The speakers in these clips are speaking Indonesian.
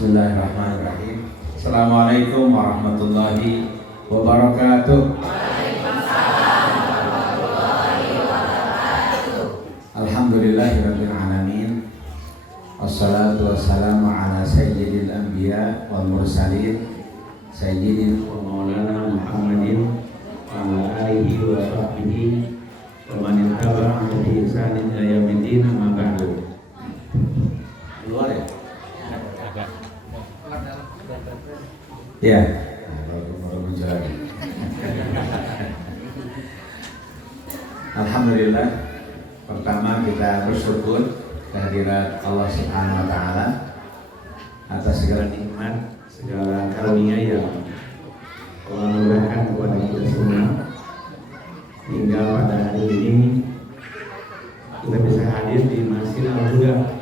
Bismillahirrahmanirrahim. Assalamualaikum warahmatullahi wabarakatuh. Alhamdulillahirabbil alamin. Wassalatu wassalamu ala sayyidil anbiya wal mursalin sayyidina wa maulana Muhammadin wa ala alihi wa sahbihi wa man ittaba'a bi ihsanin ila yaumiddin, amma ba'du. Keluar ya? Ya, alhamdulillah. Pertama kita bersyukur kehadirat Allah Subhanahu wa Ta'ala atas segala nikmat, segala karunia yang Allah memberikan kepada kita semua, hingga pada hari ini kita bisa hadir di Masjid Al-Huda.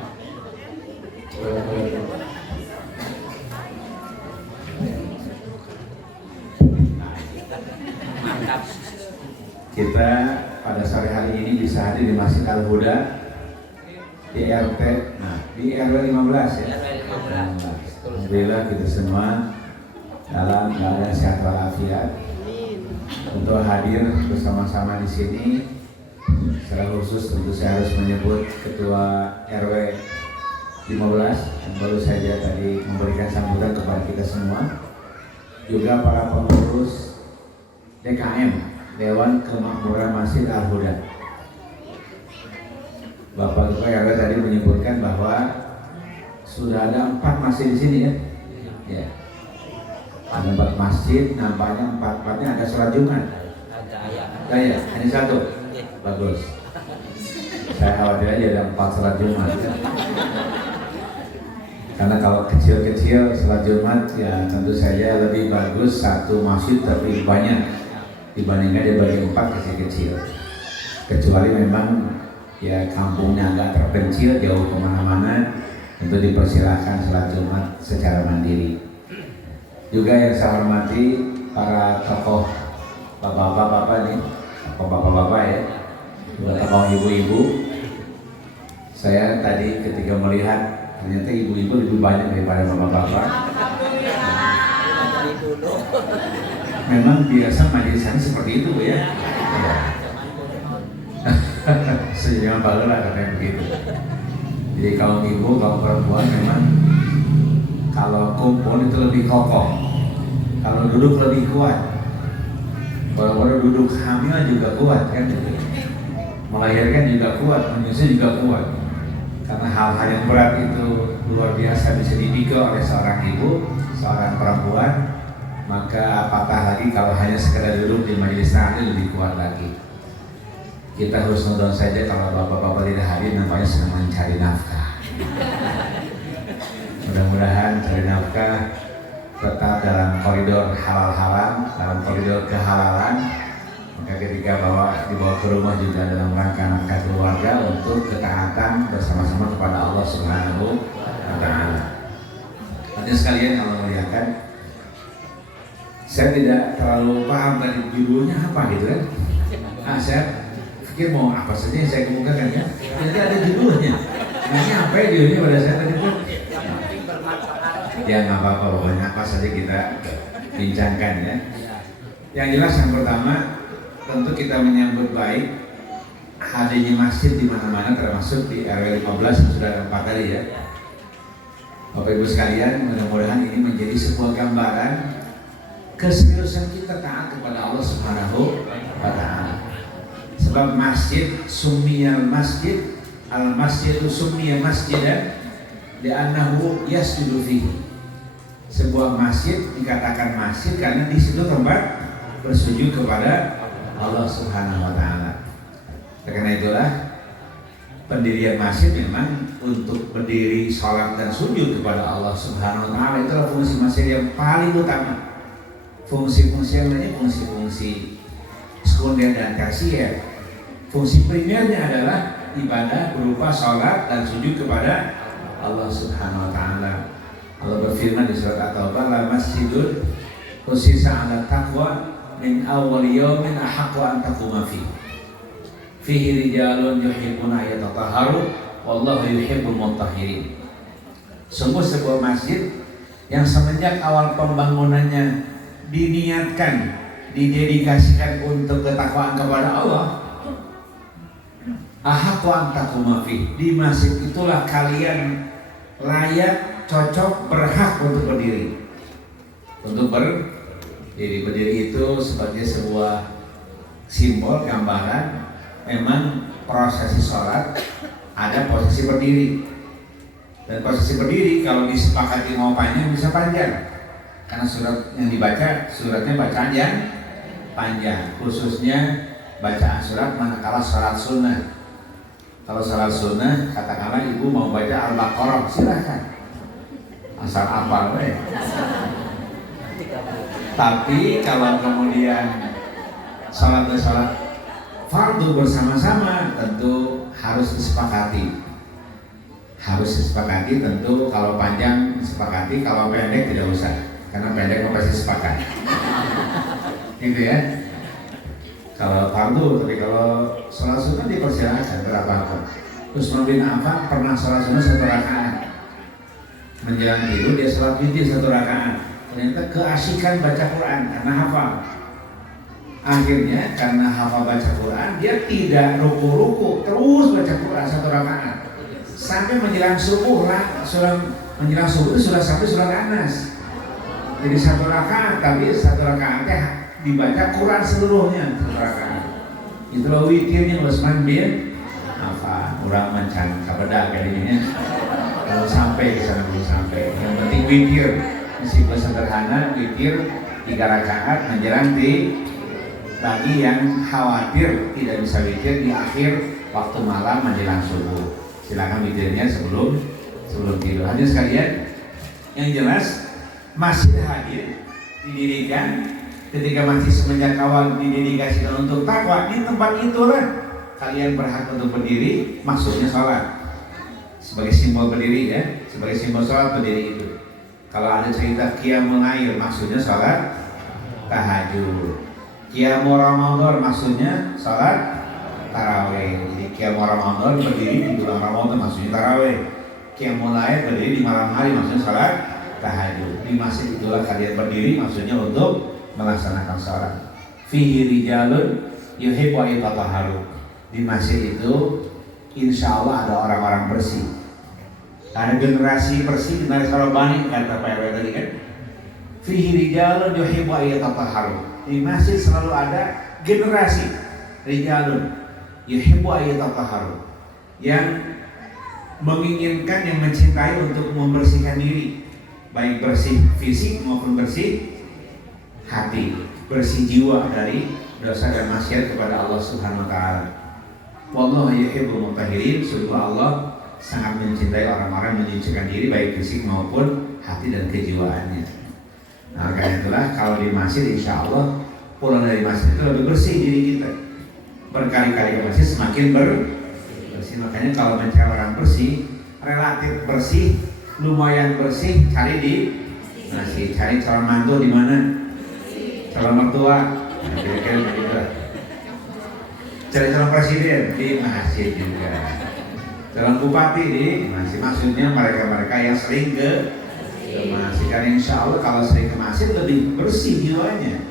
Kita pada sore hari ini bisa hadir di Masjid Al-Huda di RT, di RW 15 ya. Alhamdulillah kita semua dalam keadaan sehat walafiat untuk hadir bersama-sama di sini. Secara khusus tentu saya harus menyebut Ketua RW 15 yang baru saja tadi memberikan sambutan kepada kita semua, juga para pengurus DKM Dewan Kemakmuran Masjid Al-Huda. Bapak Ketua RW tadi menyebutkan bahwa sudah ada 4 masjid di sini ya. Ya. Ada 4 masjid, nampaknya 4-4-nya ada sholat Jumat. Ada ya, ini satu. Bagus. Saya khawatir aja ada 4 sholat Jumat. Karena kalau kecil-kecil sholat Jumat ya tentu saja lebih bagus satu masjid tapi banyak dibandingkan dia bagi 4 kecil-kecil. Kecuali memang ya kampungnya agak terpencil jauh kemana-mana, untuk dipersilahkan sholat Jumat secara mandiri. Juga yang saya hormati para tokoh bapak-bapak nih, tokoh bapak-bapak ya, juga tokoh ibu-ibu. Saya tadi ketika melihat ternyata ibu-ibu lebih banyak daripada bapak-bapak. Memang biasa majelisannya seperti itu Bu ya. Sejauh bagelah katanya begitu. Jadi kaum ibu, kaum perempuan memang kalau kumpul itu lebih kokoh, kalau duduk lebih kuat. Kalau duduk hamil juga kuat kan, melahirkan juga kuat, menyusui juga kuat. Karena hal-hal yang berat itu luar biasa bisa dipikul oleh seorang ibu, seorang perempuan. Maka apatah lagi kalau hanya sekedar duduk di majelis taklim lebih kuat lagi. Kita harus nonton saja kalau bapak-bapak tidak hadir, nampaknya sedang mencari nafkah. Mudah-mudahan cari nafkah tetap dalam koridor halal haram, dalam koridor kehalalan. Maka ketika dibawa ke rumah juga dalam rangka nafkah keluarga untuk ketaatan bersama-sama kepada Allah Subhanahu wa Ta'ala. Hadirin sekalian Allah muliakan, saya tidak terlalu paham tadi judulnya apa gitu kan. Saya pikir mau apa saja yang saya kemukakan ya. Nanti ada judulnya. Ini apa ya judulnya pada saya tadi pun. Ya nggak apa-apa, pokoknya apa saja kita bincangkan ya. Yang jelas yang pertama tentu kita menyambut baik hadirnya masjid di mana-mana, termasuk di RW 15 yang sudah ada 4 tadi ya. Bapak Ibu sekalian, mudah-mudahan ini menjadi sebuah gambaran keseriusan kita taat kepada Allah Subhanahu wa Ta'ala. Sebab masjid summiyal masjid, al-masjidu summiya masjidan li'annahu yasjudu fihi. Sebuah masjid dikatakan masjid karena di situ tempat bersujud kepada Allah Subhanahu wa Ta'ala. Karena itulah pendirian masjid memang untuk berdiri, sholat dan sujud kepada Allah Subhanahu wa Ta'ala. Itulah fungsi masjid yang paling utama. Fungsi-fungsi yang lainnya fungsi-fungsi sekunder dan tersier. Fungsi primernya adalah ibadah berupa sholat dan sujud kepada Allah Subhanahu wa Ta'ala. Allah berfirman di surat At-Taubah, la masjidun usisa 'ala taqwa min awwal yawmin ahaqqu an taquma fihi rijalun yuhibbuna yatatahharu wallahu yuhibbul mutahhirin. Sungguh sebuah masjid yang semenjak awal pembangunannya diniatkan, didedikasikan untuk ketakwaan kepada Allah. Ahaqqu an taquma fi. Di masjid itulah kalian layak, cocok, berhak untuk berdiri. Untuk berdiri itu sebagai sebuah simbol, gambaran. Memang prosesi sholat ada posisi berdiri. Dan posisi berdiri kalau disepakati mau panjang bisa panjang, karena surat yang dibaca suratnya bacaan yang panjang, khususnya bacaan surat manakala sholat sunnah. Kalau sholat sunnah, katakanlah ibu mau baca Al-Baqarah, silahkan, asal hafal weh. Tapi kalau kemudian sholat fardu bersama-sama, tentu harus disepakati. Tentu kalau panjang disepakati, kalau pendek tidak usah, karena pendek pasti sepakat. Gitu ya. Kalau fardu, tapi kalau sholat sunnah dipersilakan berapa-apa. Utsman bin Affan pernah sholat sunnah 1 rakaat. Menjelang tidur dia sholat witir 1 rakaat. Ternyata keasikan baca Quran karena hafal. Akhirnya karena hafal baca Quran, dia tidak ruku-ruku, terus baca Quran 1 rakaat. Sampai menjelang subuh itu sudah sampai surat Anas. Jadi 1 rakaat, tapi 1 rakaatnya dibaca Quran seluruhnya 1 rakaat. Itulah witirnya Utsman bin Affan. Urang mancan kabeda kayaknya. Kalau sampai ke sana belum sampai. Yang penting witir, meskipun sederhana, witir 3 rakaat menjelang bagi yang khawatir tidak bisa witir di akhir waktu malam menjelang subuh. Silakan witirnya sebelum tidur. Hadirin sekalian, yang jelas masjid hadir didirikan ketika masih semenjak awal didedikasikan untuk takwa. Di tempat itulah kalian berhak untuk berdiri, maksudnya sholat sebagai simbol berdiri ya, sebagai simbol sholat berdiri itu. Kalau ada cerita qiyamul lail, maksudnya sholat tahajud. Qiyamul Ramadan maksudnya sholat tarawih. Jadi qiyamul Ramadan berdiri di bulan Ramadan maksudnya tarawih. Qiyamul lail berdiri di malam hari maksudnya sholat tahajud. Di masjid itulah kalian berdiri maksudnya untuk melaksanakan sholat. Fihi rijalun yuhibbu an yatatahharu. Di masjid itu insya Allah ada orang-orang bersih. Ada generasi bersih, generasi Rabbani kata Pak RW tadi kan. Fihi rijalun yuhibbu an yatatahharu. Di masjid selalu ada generasi rijalun yuhibbu an yatatahharu, yang menginginkan, yang mencintai untuk membersihkan diri, baik bersih fisik maupun bersih hati, bersih jiwa dari dosa dan maksiat kepada Allah Subhanahu wa taala. Wallahu yuhibbul mutahhirin. Sungguh Allah sangat mencintai orang-orang yang menyucikan diri baik fisik maupun hati dan kejiwaannya. Nah, karena itulah kalau di masjid insya Allah pulang dari masjid itu lebih bersih diri kita. Berkali-kali ke masjid semakin bersih. Makanya kalau mencari orang bersih, relatif bersih, lumayan bersih, cari di masjid. Cari calon mantu di mana? Calon mertua, kira-kira begitu. Cari calon presiden di masjid juga. Calon bupati di masjid. Maksudnya mereka-mereka yang sering ke masjid. Karena insya Allah kalau sering ke masjid lebih bersih jiwanya.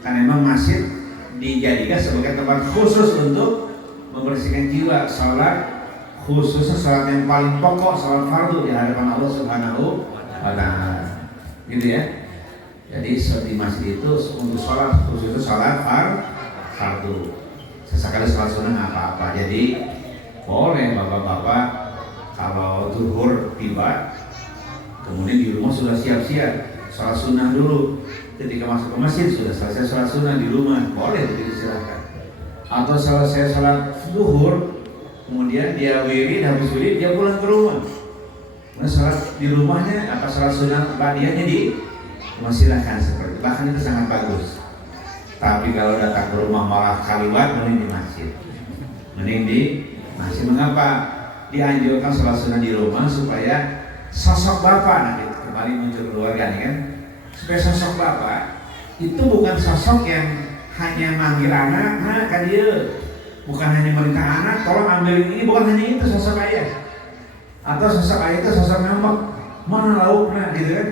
Karena memang masjid dijadikan sebagai tempat khusus untuk membersihkan jiwa. Sholat khususnya sholat yang paling pokok, sholat fardu di hadapan Allah Subhanahu wa taala. Gitu ya. Jadi di masjid itu untuk sholat khususnya sholat fardu. Sesekali sholat sunnah nggak apa-apa. Jadi boleh bapak-bapak kalau zuhur tiba, kemudian di rumah sudah siap-siap sholat sunnah dulu. Ketika masuk ke masjid sudah selesai sholat sunnah di rumah, boleh begitu, silakan. Atau selesai sholat zuhur, kemudian dia wirid, habis wirid dia pulang ke rumah. Kemudian sholat di rumahnya, apa sholat sunnah ba'diyahnya di rumah, silakan seperti. Bahkan itu sangat bagus. Tapi kalau datang ke rumah malah kaliwat, mending di masjid. Mending di masjid. Mengapa dianjurkan sholat sunnah di rumah? Supaya sosok bapak nanti kembali muncul keluarga nih kan. Supaya sosok bapak itu bukan sosok yang hanya manggil anak, nah kan dia bukan hanya merintah anak, tolong ambilin ini, bukan hanya itu sosok ayah. Atau sosok ayah itu sosok ngambek, mana lauknya gitu kan.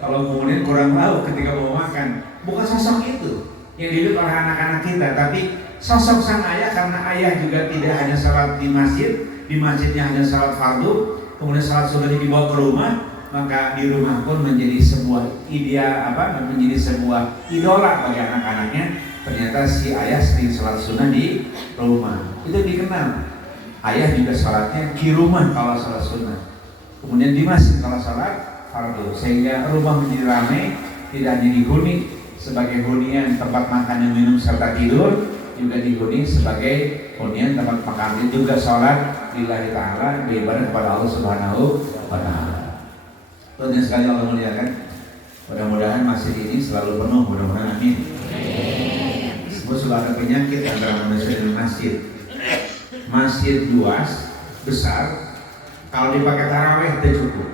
Kalau kemudian kurang lauk ketika mau makan, bukan sosok itu yang dilihat oleh anak-anak kita, tapi sosok sang ayah, karena ayah juga tidak hanya salat di masjidnya hanya salat fardu, kemudian salat sunnah dibawa ke rumah, maka di rumah pun menjadi sebuah menjadi sebuah idola bagi anak-anaknya. Ternyata si ayah sering salat sunnah di rumah, itu dikenal. Ayah juga salatnya di rumah kalau salat sunnah, kemudian di masjid kalau salat fardu, sehingga rumah menjadi ramai, tidak hanya dihuni sebagai hunian tempat makan dan minum serta tidur, juga dihuni sebagai hunian tempat makan juga sholat lillahi ta'ala, beribadah kepada Allah Subhanahu wa ta'ala. Tentunya sekali Allah muliakan, mudah-mudahan masjid ini selalu penuh, mudah-mudahan amin. Semua sudah ada penyakit antara manusia dan masjid. Masjid luas, besar, kalau dipakai tarawih tidak cukup,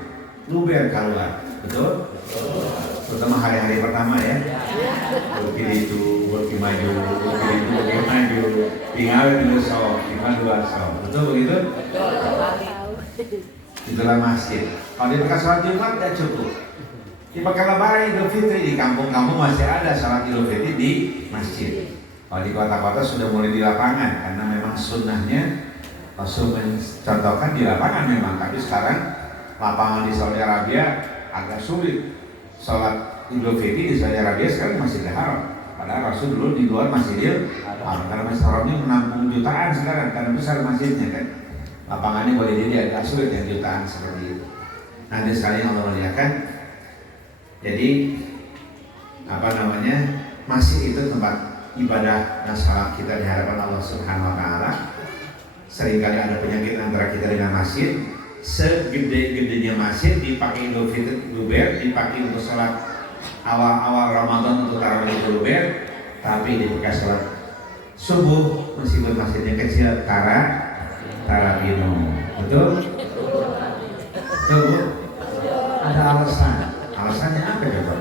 luber keluar, betul? Terutama hari-hari pertama ya. Bukti itu, bukti maju, tinggal dulu show, tinggal dua show, betul begitu? Itulah masjid. Kalau dipakai sholat Jumat tidak cukup. Dipakai lebaran Idul Fitri, di kampung-kampung masih ada sholat Idul Fitri di masjid. Kalau di kota-kota sudah mulai di lapangan, karena memang sunnahnya Rasul mencontohkan di lapangan memang. Tapi sekarang lapangan di Saudi Arabia agak sulit. Sholat Idul Fitri di Saudi Arabia sekarang Masjidil Haram. Padahal Rasul dulu di luar Masjidil Haram. Karena Masjidil Haramnya menampung jutaan sekarang, karena besar masjidnya kan. Lapangannya boleh jadi agak sulit ya, jutaan seperti itu. Nanti sekali yang Allah muliakan. Jadi masjid itu tempat ibadah dan salat kita di hadapan Allah Subhanahu wa ta'ala. Seringkali ada penyakit antara kita dengan masjid. Segede-gedenya masjid dipakai Idul Fitri luber, dipakai untuk sholat awal Ramadan untuk tarawih itu luber, tapi dipakai sholat subuh meskipun masjidnya kecil tarawih. Betul? Betul? Ada alasannya apa coba?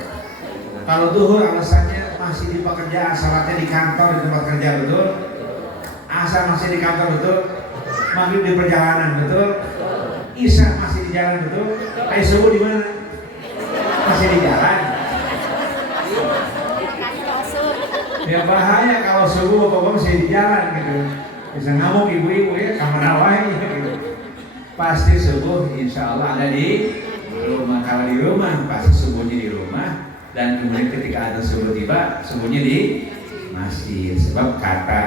Kalau duhur alasannya masih di pekerjaan, sholatnya di kantor, di tempat kerja, betul? Asar masih di kantor, betul? Maghrib di perjalanan, betul? Isya masih di jalan, betul? Ayo subuh di mana? Masih di jalan. Ya bahaya kalau subuh bapak masih di jalan gitu. Bisa ngamuk ibu-ibu ya, kamu nawai gitu. Pasti subuh insya Allah ada di rumah. Kalau di rumah pasti subuhnya di rumah, dan kemudian ketika ada subuh tiba, subuhnya di masjid. Sebab kata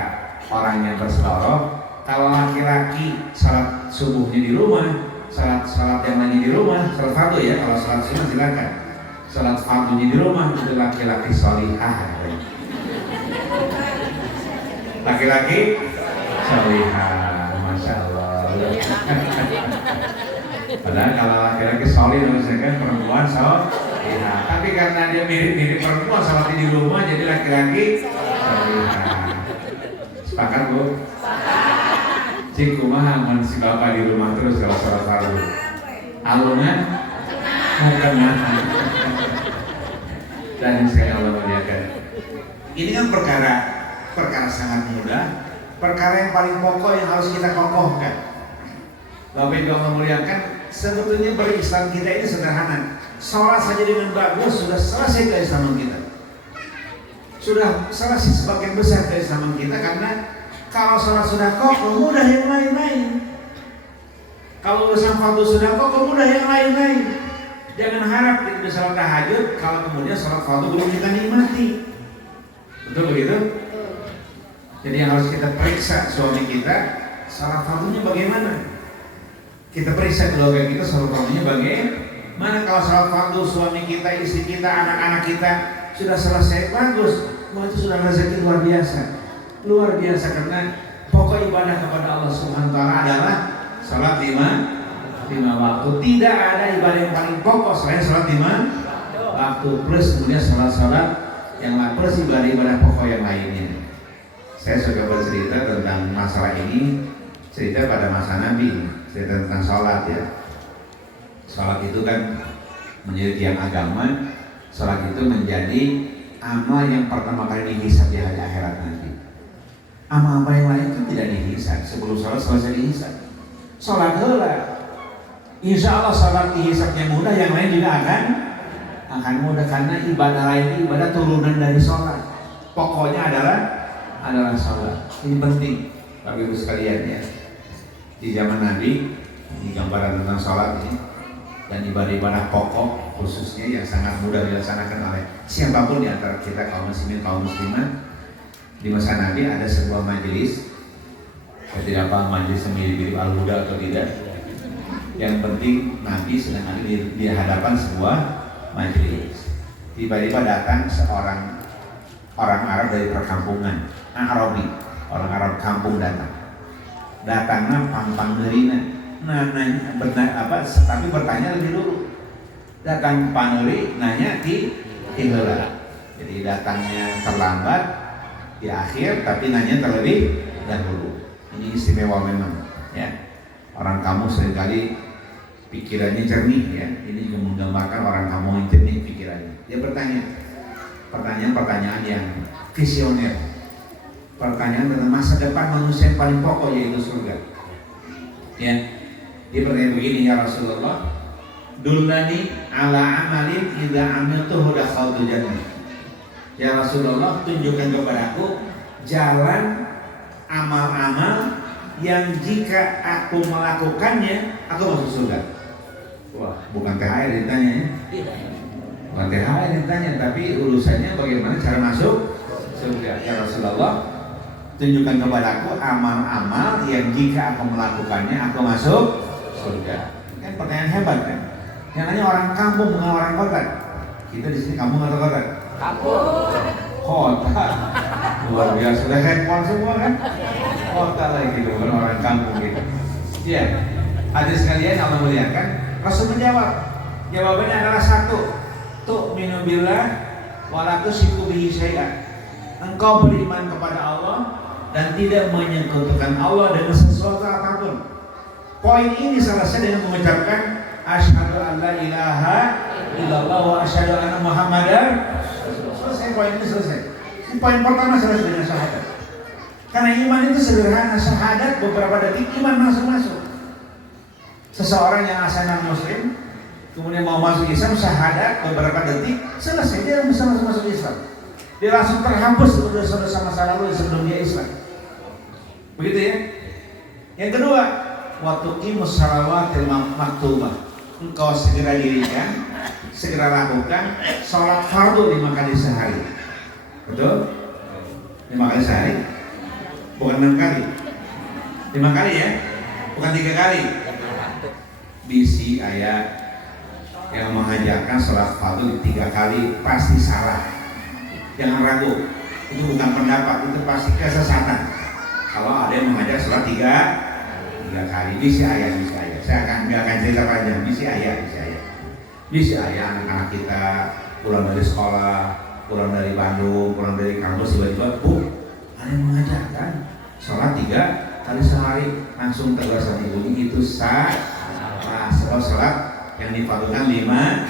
orang yang berseloroh, kalau laki-laki salat subuhnya di rumah, salat yang lainnya di rumah, salat fardu ya. Kalau salat sunnah silakan. Salat fardunya di rumah itu laki-laki sholihah. Laki-laki sholihah, masya Allah. Padahal kalau laki-laki sholih misalkan perempuan sholihah. Tapi karena dia mirip-mirip perempuan salatnya di rumah, jadi laki-laki sholihah. Sepakat bu? Cik kumaha man si bapak di rumah terus kalau sholat fardu. Alungan bukan mati. Dan sekali Allah muliakan. Ini kan perkara sangat mudah, perkara yang paling pokok yang harus kita kokohkan. Bapak Ibu Allah muliakan, sebetulnya berislam kita ini sederhana. Sholat saja dengan bagus sudah selesai keislaman kita. Sudah selesai sebagian besar keislaman kita, karena kalau sholat sudah kokoh, mudah yang lain-lain. Kalau urusan fardu sudah kokoh, mudah yang lain-lain. Jangan harap kita bisa sholat tahajud kalau kemudian sholat fardu belum kita nikmati. Betul begitu? Jadi yang harus kita periksa suami kita, sholat fardunya bagaimana? Kita periksa keluarga kita, sholat fardunya bagaimana? Kalau sholat fardu suami kita, istri kita, anak-anak kita sudah selesai, bagus. Wah, itu sudah rezeki luar biasa. Luar biasa, karena pokok ibadah kepada Allah Subhanahu wa ta'ala adalah salat lima waktu. Tidak ada ibadah yang paling pokok selain salat lima waktu, plus kemudian salat yang lain, plus ibadah pokok yang lainnya. Saya suka bercerita tentang masalah ini, cerita pada masa Nabi, cerita tentang salat ya. Salat itu kan menjadi tiang agama. Salat itu menjadi amal yang pertama kali dihisab di hari akhirat nanti. Amal-amal yang lain itu tidak dihisab, sebelum sholat selesai dihisab. Sholat heula, Insya Allah salat hisabnya mudah, yang lain juga akan mudah karena ibadah lain ibadah turunan dari sholat. Pokoknya adalah sholat. Ini penting, Bapak Ibu sekalian ya. Di zaman Nabi, ini gambaran tentang sholat ini dan ibadah-ibadah pokok khususnya yang sangat mudah dilaksanakan oleh siapapun di antara kita kaum muslimin kaum muslimat. Di masa Nabi ada sebuah majelis, saya tidak paham majelis mirip-mirip Al-Huda atau tidak. Yang penting Nabi sedang ada di hadapan sebuah majelis. Tiba-tiba datang seorang orang Arab dari perkampungan, Arabi, orang Arab kampung datang. Datangnya pang nerina, tapi bertanya lebih dulu. Datang paneri, nanya di heula. Jadi datangnya terlambat di akhir, tapi nanya terlebih dahulu. Ini istimewa memang, ya. Orang kamu seringkali pikirannya jernih ya. Ini juga menggambarkan orang kamu yang jernih pikirannya. Dia bertanya pertanyaan yang visioner. Pertanyaan tentang masa depan manusia yang paling pokok yaitu surga. Ya. Dia bertanya begini, ya Rasulullah, dullani ala amalin idza amiltuhu dakhaltu jannah. Ya Rasulullah, tunjukkan kepadaku jalan amal-amal yang jika aku melakukannya aku masuk surga. Wah, bukan THR ditanya ya. Bukan THR ditanya, tapi urusannya bagaimana cara masuk surga. Ya Rasulullah, tunjukkan kepadaku amal-amal yang jika aku melakukannya aku masuk surga. Kan pertanyaan hebat kan? Yang nanya orang kampung bukan orang kota. Kita di sini kampung atau kota? Kampung. Kota. Luar biasa, sudah handphone semua kan? Kota lagi gitu, bukan orang kampung gitu. Iya. Hadis sekalian Allah muliakan, Rasul menjawab. Jawabannya adalah satu. Tu'minu billah wa la tusyriku bihi syai'an. Engkau beriman kepada Allah dan tidak menyekutukan Allah dengan sesuatu apapun. Poin ini selesai dengan mengucapkan asyhadu an la ilaha illallah wa asyhadu anna muhammadar. Selesai, poin ini selesai. Ini poin pertama selesai dengan syahadat. Karena iman itu sederhana, syahadat beberapa detik iman masuk. Seseorang yang asalnya muslim kemudian mau masuk Islam, syahadat beberapa detik selesai, dia bisa masuk Islam. Dia langsung terhapus dosa-dosa masa lalu sebelum dia Islam. Begitu ya. Yang kedua, waktu qimus shalawatil maktubah. Engkau segera dirikan, segera lakukan sholat fardu 5 kali sehari. Betul? 5 kali sehari? Bukan 6 kali. 5 kali ya? Bukan 3 kali. Bisi ayat yang mengajarkan sholat fardu 3 kali pasti salah. Jangan ragu, itu bukan pendapat, itu pasti kesesatan. Kalau ada yang mengajar sholat 3 kali, bisi ayat. Saya nggak akan cerita panjang, bisi ayat. Bisi ayat anak-anak kita pulang dari sekolah, pulang dari Bandung, pulang dari kampus, tiba-tiba ada yang mengajarkan sholat 3 kali sehari, langsung terasa ibunya itu sah. Sebab sholat yang difardukan 5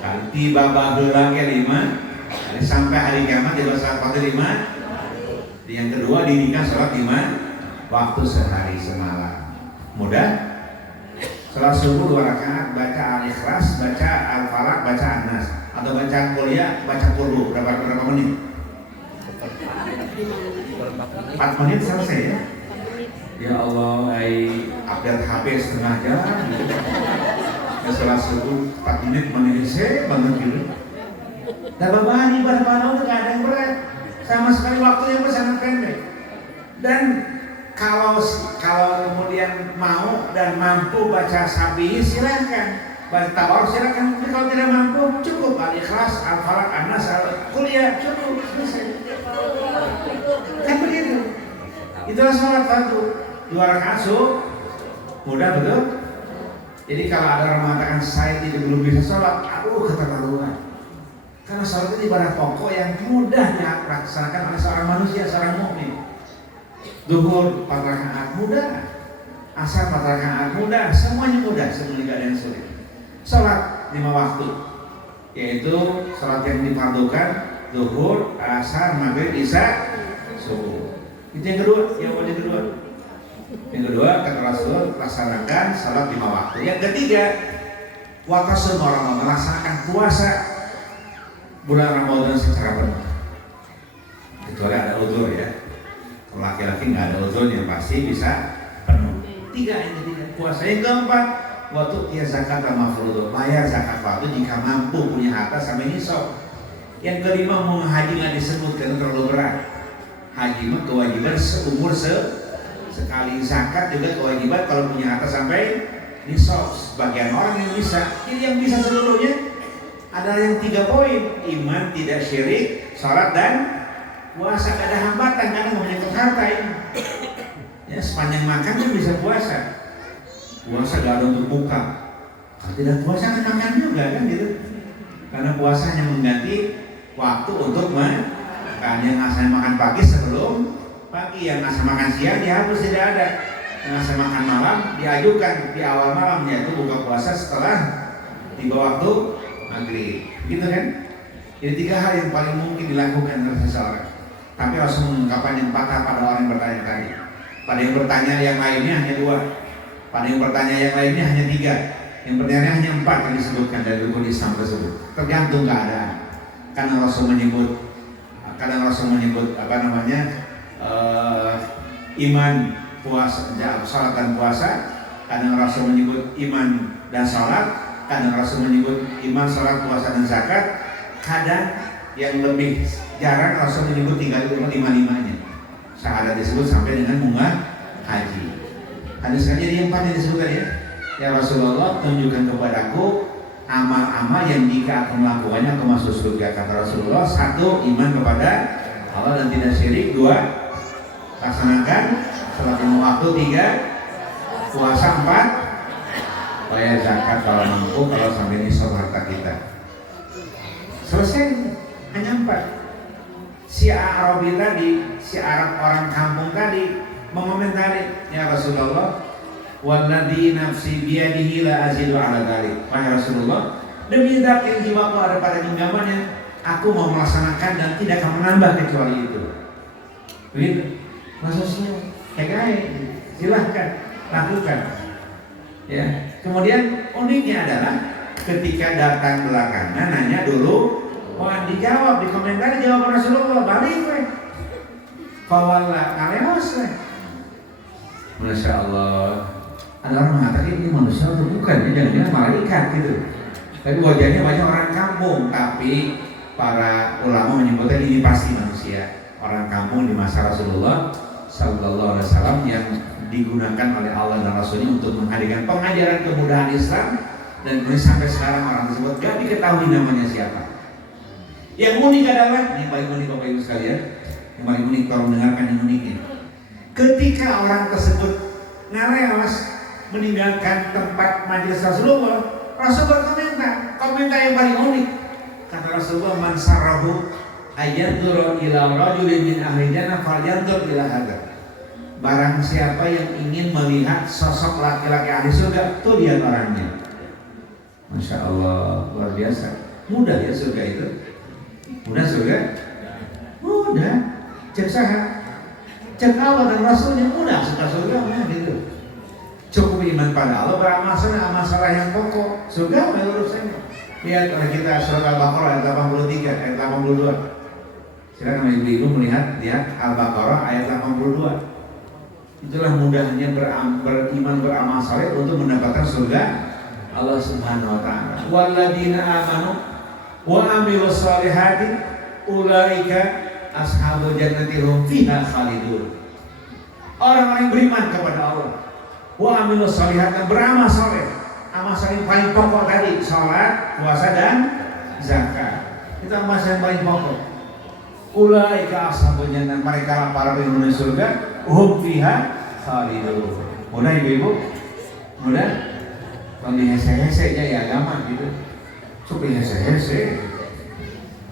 kali, tiba bagelangnya 5 kali sampai hari kiamat dia sholat fardu 5. Yang kedua dirikan sholat 5 waktu sehari semalam. Mudah? Sholat subuh 2 rakaat, baca Al-Ikhlas, baca Al-Falaq, baca An-Nas, atau baca kuliah, baca Qur'an berapa menit? 4 menit selesai ya? Ya Allah, update HP setengah jam gitu. Ya sholat subuh 4 menit menit banget gitu. Dan beban ibadah malam itu gak ada yang berat, sama sekali waktu yang sangat pendek. Dan kalau kemudian mau dan mampu baca sabi silakan, baca tawaruk silakan. Tapi kalau tidak mampu cukup Al-Ikhlas, Al-Falaq, An-Nas, kuliah cukup selesai. Kan begitu. Itulah sholat fardu 2 rakaat mudah betul. Jadi kalau ada orang mengatakan saya belum bisa sholat, keterlaluan. Karena sholat itu ibadah pokok yang mudah dilaksanakan oleh seorang manusia, seorang mukmin. Zuhur 4 rakaat mudah, asar 4 rakaat mudah, semuanya mudah, semuanya gak ada yang sulit. Sholat 5 waktu, yaitu sholat yang difardukan zuhur, asar, maghrib, isya, subuh. Itu yang kedua, yang kedua. Yang kedua, kata Rasul, laksanakan salat 5 waktu. Yang ketiga, waqasum Ramadan, melaksanakan puasa bulan Ramadan secara penuh. Kecuali ada uzur ya. Kalau laki-laki nggak ada uzur yang pasti bisa penuh. Yang ketiga, puasa. Yang keempat, waktu dia zakat mafruḍ, bayar zakat waktu jika mampu punya harta sampai nisab. Yang kelima, mau haji nggak disebut karena terlalu berat. Haji mah kewajiban seumur sekali. Zakat juga kewajiban kalau punya harta sampai nisab. Sebagian orang yang bisa, jadi yang bisa seluruhnya ada yang 3 poin: iman, tidak syirik, salat dan puasa. Gak ada hambatan karena nggak menyangkut harta ini. Ya, sepanjang makan kan bisa puasa. Puasa gak ada untuk buka. Kalau tidak puasa kan makan juga kan gitu. Karena puasa hanya mengganti waktu untuk makan. Yang ngasih makan pagi sebelum pagi, yang ngasih makan siang dihapus, tidak ada. Yang ngasih makan malam diajukan di awal malam, yaitu buka puasa setelah tiba waktu maghrib. Gitu kan? Jadi 3 hal yang paling mungkin dilakukan oleh seseorang. Tapi Rasul mengungkapkan yang patah pada orang yang bertanya tadi. Pada yang bertanya yang lainnya hanya 2. Pada yang bertanya yang lainnya hanya 3. Yang bertanya hanya 4 yang disebutkan dari rukun Islam tersebut. Tergantung keadaan. Karena Rasul menyebut iman, puasa, salat dan puasa. Kadang Rasul menyebut iman dan salat. Kadang Rasul menyebut iman, salat, puasa dan zakat. Kadang yang lebih jarang Rasul menyebut 5-5-nya. Syahadat disebut sampai dengan munggah haji. Hadis saja yang 4 yang disebutkan ya. Ya Rasulullah, tunjukkan kepadaku amal-amal yang jika aku melakukannya aku masuk surga. Kata Rasulullah, 1, iman kepada Allah dan tidak syirik. 2, laksanakan salat 5 waktu. 3, puasa. 4, bayar zakat kalau mampu, kalau sampai nisab harta kita. Selesai, hanya 4. Si Arabi tadi, si Arab orang kampung tadi mengomentari, ya Rasulullah, walladzi nafsi biyadihi la azidu ala dzalik. Wahai Rasulullah, demi zat yang jiwaku ada pada genggamannya, aku mau melaksanakan dan tidak akan menambah kecuali itu. Begitu. Maksudnya, silahkan lakukan. Ya. Kemudian uniknya adalah ketika datang belakangan nanya dulu, dijawab di komentar, jawaban Rasulullah balik weh. Fawalla kaleos weh. Masya Allah. Ada orang mengatakan ini manusia atau bukan? Jangan-jangan malaikat gitu. Tapi wajahnya banyak orang kampung. Tapi para ulama menyebutkan ini pasti manusia. Orang kampung di masa Rasulullah Sallallahu Alaihi Wasallam yang digunakan oleh Allah dan Rasulnya untuk menghadirkan pengajaran kemudahan Islam. Dan kemudian sampai sekarang orang tersebut gak diketahui namanya siapa. Yang unik adalah, ini paling unik Bapak Ibu sekalian, yang paling unik kalau mendengarkan yang uniknya, ketika orang tersebut ngarewas meninggalkan tempat majelis Rasulullah, Rasul komentar yang paling unik. Kata Rasulullah, man sarrahu ayanzura ila rajulin min ahli jannah falyanzur ila hadza. Barang siapa yang ingin melihat sosok laki-laki ahli surga, tuh lihat orangnya. Masya Allah, luar biasa. Mudah ya surga itu. Mudah surga? Mudah. Cek saha? Cek Allah dan Rasulnya, mudah suka surga mah gitu. Cukup iman pada Allah, beramal masalah yang pokok. Surga apa urusannya? Lihat oleh kita surat Al-Baqarah ayat 83, ayat 82. Silakan ibu-ibu melihat, lihat Al-Baqarah ayat 82. Itulah mudahnya beriman beramal saleh untuk mendapatkan surga Allah Subhanahu wa taala. Walladzina amanu wa amilus solihati ulaika ashabul jannati hum fiha khalidun. Orang-orang yang beriman kepada Allah, wa amilus solihati, beramal saleh. Amal saleh yang paling pokok tadi, salat, puasa dan zakat. Itu amal yang paling pokok. Ulaika ashabul jannah, mereka para penghuni surga, hum fiha khalidun. Mudah ibu-ibu? Mudah? Kalau dihese-hese aja ya agama gitu. Coba dihese-hese.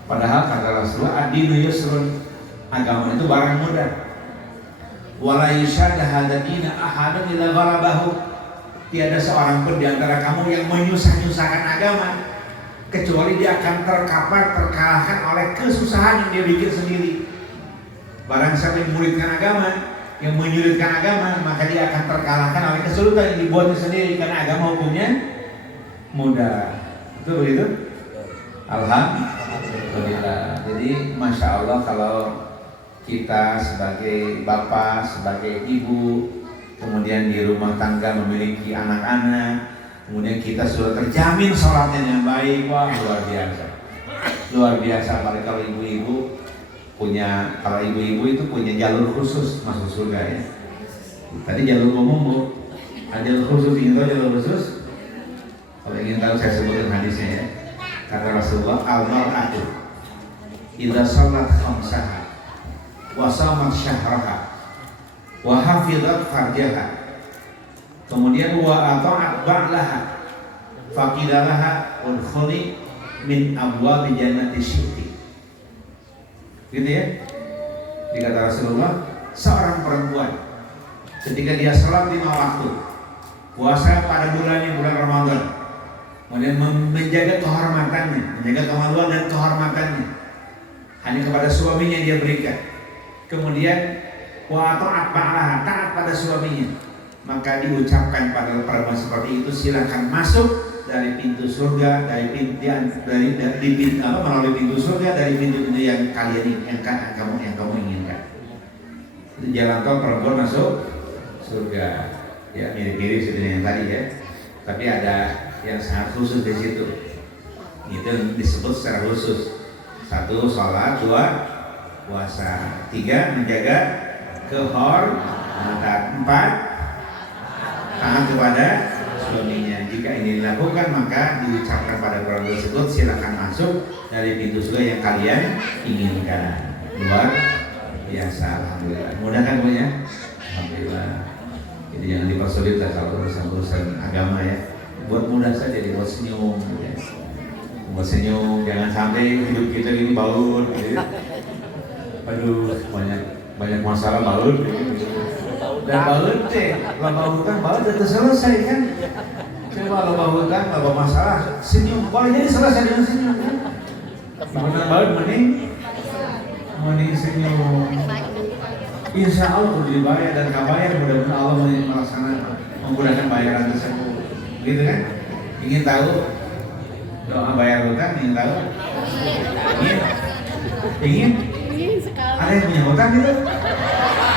Padahal kata Rasulullah, ad-dinu yusrun, agama itu barang mudah. Wala yushadda hadza dina ahadun illa ghalabahu. Tiada seorang pun di antara kamu yang menyusah-nyusahkan agama kecuali dia akan terkalahkan oleh kesusahan yang dia bikin sendiri. Barang siapa yang muridkan agama, yang menyulitkan agama, maka dia akan terkalahkan oleh kesulitan yang dibuatnya sendiri, karena agama hukumnya mudah. Itu begitu? Alhamdulillah. Jadi Masya Allah kalau kita sebagai bapak, sebagai ibu, kemudian di rumah tangga memiliki anak-anak, kemudian kita sudah terjamin sholatnya yang baik, wah luar biasa. Luar biasa, apalagi kalau ibu-ibu punya, kalau ibu-ibu itu punya jalur khusus masuk surga ya. Tadi jalur umum bu, ada jalur khusus, ingin tahu jalur khusus? Kalau ingin tahu saya sebutkan hadisnya ya. Kata Rasulullah, al-mar'atu idza shalat khamsaha wa shamat syahraha wa hafizat farjaha kemudian wa ata'at ba'laha faqilalaha udkhuli min abwabi jannati syi'ti. Gitu ya. Dikata Rasulullah, seorang perempuan ketika dia sholat 5 waktu, puasa pada bulan Ramadan, kemudian menjaga kehormatannya, menjaga kemaluan dan kehormatannya, hanya kepada suaminya dia berikan. Kemudian wa ta'at ba'laha, taat pada suaminya, maka diucapkan pada perempuan seperti itu, silakan masuk dari pintu surga, melalui pintu surga, dari pintu-pintu yang kalian inginkan, yang kamu inginkan. Itu jalan tol perempuan masuk surga. Ya mirip-mirip seperti yang tadi ya. Tapi ada yang sangat khusus di situ. Itu disebut secara khusus. 1, sholat, 2, puasa, 3, menjaga kehormatan, 4, taat kepada suaminya. Jika ini dilakukan, maka diucapkan pada perempuan tersebut, silakan masuk dari pintu surga yang kalian inginkan. Luar biasa, alhamdulillah. Mudah kan Bu ya? Alhamdulillah. Jadi jangan dipersulit lah kalau urusan agama ya. Buat mudah saja, dibuat senyum ya. Buat senyum, jangan sampai hidup kita ini baur gitu. Aduh, banyak masalah baur gitu. Dan baur deh, lomba hutang baur udah selesai kan. Coba lomba hutang, lomba masalah, senyum, boleh jadi selesai dengan senyum kan. Menang baur mending senyum. Insya Allah udah dibayar dan kabayar, mudah-mudahan Allah menggunakan bayaran tersebut. Gitu kan? Ingin tahu doa bayar hutang? Ingin tahu? Ingin sekali. Ada yang punya hutang gitu?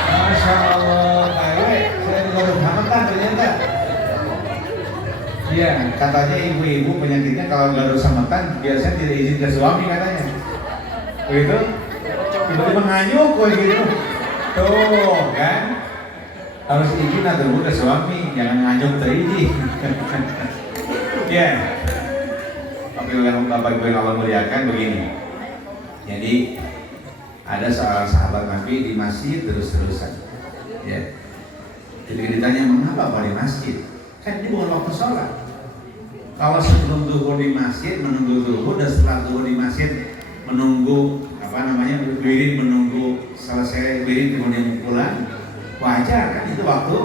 Masya Allah, baik. Saya juga harus hamatan ternyata. Iya, katanya ibu-ibu penyakitnya kalau nggak harus hamatan biasanya tidak izin ke suami katanya. Begitu? Tiba-tiba nganyuk kayak gitu. Tuh kan? Harus izin atau ke suami, jangan nganyuk terizin. Ya. Bapak Ibu yang Allah muliakan begini. Jadi ada seorang sahabat Nabi di masjid terus-terusan. Ya. Jadi ditanya mengapa Pak di masjid? Kan ini bukan waktu sholat. Kalau sebelum zuhur di masjid menunggu zuhur dan setelah zuhur di masjid menunggu wirid, menunggu selesai wirid kemudian pulang, wajar kan itu waktu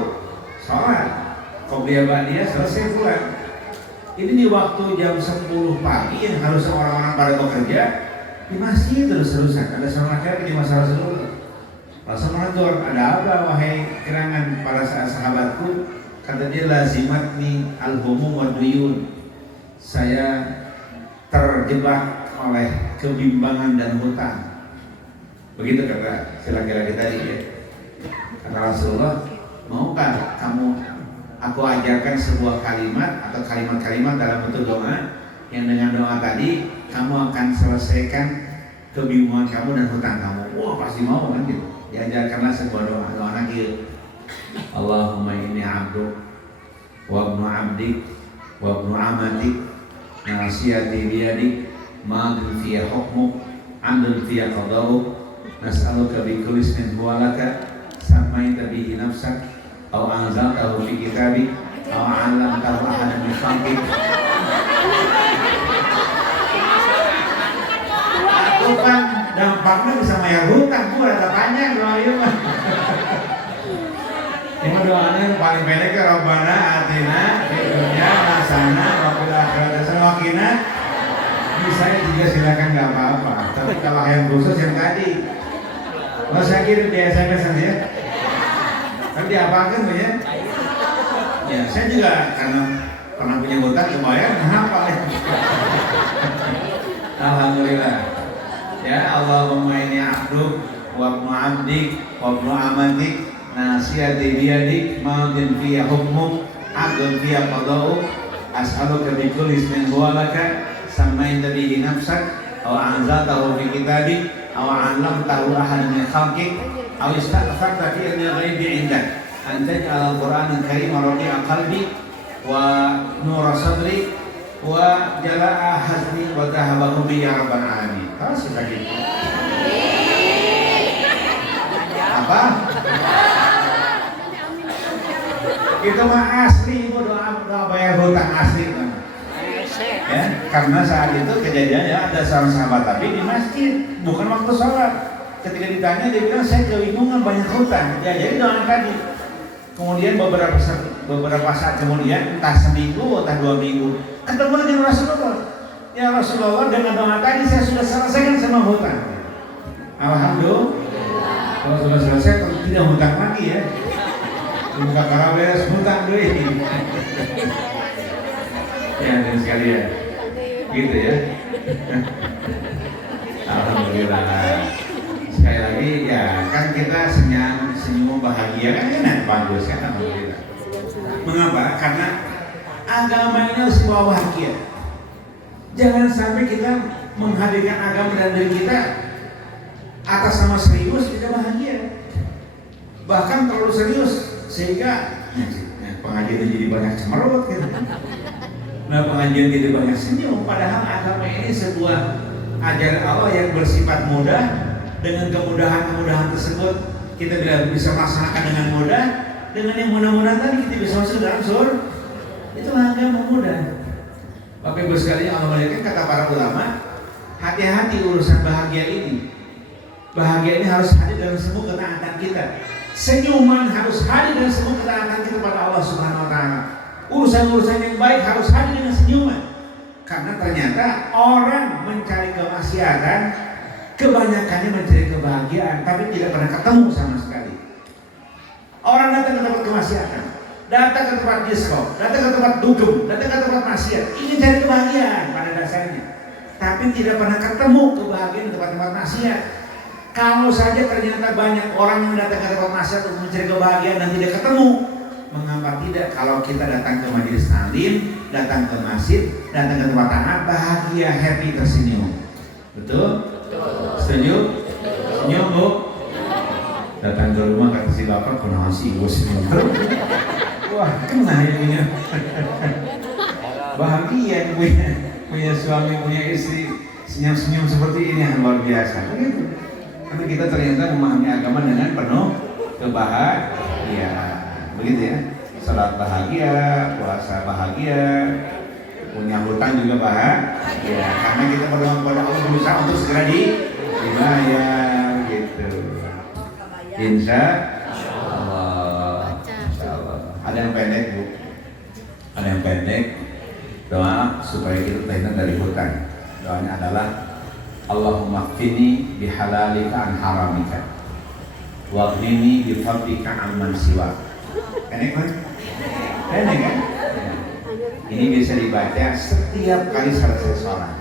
sholat. Qobliyah ba'diyah selesai pulang. Ini di waktu jam 10 pagi yang harusnya orang-orang pada bekerja di masjid terus-terusan. Ada seorang laki-laki di masalah seluruh. Rasul mengatur, ada apa wahai kirangan para sahabatku? Kata dia, lazimatni al-humum wa duyun. Saya terjebak oleh kebimbangan dan hutang. Begitu kata si laki-laki tadi ya. Kata Rasulullah, maukah aku ajarkan sebuah kalimat atau kalimat-kalimat dalam bentuk doa yang dengan doa tadi kamu akan selesaikan kebingungan kamu dan hutang kamu. Wah pasti mau kan gitu. Diajarkanlah sebuah doa gitu. Allahumma inni abduk wa ibnu abdik wa ibnu amatik nasiyati biyadik madun fiya hukmuk amdun fiya qada'uk nas'aluka bi kulli ismin huwa laka sammaita bihi nafsak aw anzaltahu fi kitabik aw 'allamtahu ahadan min khalqik. Itu kan dampaknya bisa bayar hutang, ada panjang doa itu mah. Cuma doanya yang paling pendek ke Rabbana atina fid dunya hasanah wa fil akhirati hasanah wa qina. Bisa juga silakan enggak apa-apa. Tapi kalau yang khusus yang tadi. Kalau saya kirim di SMS ya. Kan diapakan Bu ya? Ya, saya juga karena pernah punya hutang lumayan hafal ya. Alhamdulillah. Ya Allahumma inni abduk wa ibnu abdik wa ibnu amatik nasiyati biyadik madin fiyya hukmuk adun fiyya qada'uk as'aluka bi kulli ismin huwa laka sammaita bihi nafsak aw anzaltahu fi kitabik aw 'allamtahu ahadan min khalqik aw ista'tharta fi ilmi ghaibi 'indak an taj'al al-Qur'ana al-karima rabi'a qalbi wa nura sadri wa jala'a hazni wa dhahaba hummi ya rabbal alamin. Harus begitu. Apa? Itu mah asli, itu doa bayar hutang asli kan. Ya, karena saat itu kejadiannya ada seorang sahabat Nabi di masjid, bukan waktu sholat. Ketika ditanya dia bilang saya kebingungan banyak hutang. Ya, jadi doa tadi. Kemudian beberapa saat kemudian, entah seminggu entah 2 minggu, ketemu dengan Rasulullah. Ya Rasulullah, dengan doa tadi saya sudah selesaikan semua hutang. Alhamdulillah. Kalau sudah selesai, tidak hutang lagi ya. Buka karena beres hutang dulu. Ya, dan sekalian, gitu ya. Alhamdulillah. Sekali lagi ya, kan kita senyum bahagia kan enak, bagus kan, alhamdulillah. Mengapa? Karena agama ini harus bawa bahagia. Jangan sampai kita menghadirkan agama dan diri kita atas nama serius tidak bahagia. Bahkan terlalu serius sehingga pengajian jadi banyak cemerut gitu. Nah, pengajian jadi banyak senyum, padahal agama ini sebuah ajaran Allah yang bersifat mudah. Dengan kemudahan-kemudahan tersebut kita bisa melaksanakan dengan mudah. Dengan yang mudah-mudahan tadi kita bisa masuk dalam surga. Itu agama mudah. Bapak Ibu sekalian Allah muliakan, kata para ulama, hati-hati urusan bahagia ini. Bahagia ini harus hadir dalam semua ketaatan kita. Senyuman harus hadir dalam semua ketaatan kita pada Allah Subhanahu wa taala. Urusan-urusan yang baik harus hadir dengan senyuman. Karena ternyata orang mencari kemaksiatan kebanyakannya mencari kebahagiaan, tapi tidak pernah ketemu sama sekali. Orang datang ke tempat kemaksiatan, datang ke tempat disco, datang ke tempat dugem, datang ke tempat maksiat, ingin cari kebahagiaan pada dasarnya, tapi tidak pernah ketemu kebahagiaan di tempat-tempat maksiat. Kalau saja ternyata banyak orang yang datang ke tempat maksiat untuk mencari kebahagiaan dan tidak ketemu, mengapa tidak kalau kita datang ke majelis taklim, datang ke masjid, datang ke tempat taat, bahagia, happy, tersenyum. Betul? Setuju? Senyum Bu? Datang ke rumah kata si bapak, kenapa sih ibu senyum? Wah, kena ya. Bahagia punya suami, punya istri senyum-senyum seperti ini yang luar biasa. Begitu. Karena kita ternyata memahami agama dengan penuh kebahagiaan. Begitu ya. Salat bahagia, puasa bahagia, punya hutang juga bahagia. Karena kita berdoa kepada Allah berusaha untuk segera dibayar gitu. Insya Allah. Ada yang pendek Bu? Ada yang pendek. Doa supaya kita terhindar dari hutang. Doanya adalah Allahumma qfini bihalalika an haramika wa ghnini bifadlika amman siwa. Pendek kan? Pendek kan? Ini bisa dibaca setiap kali selesai sholat.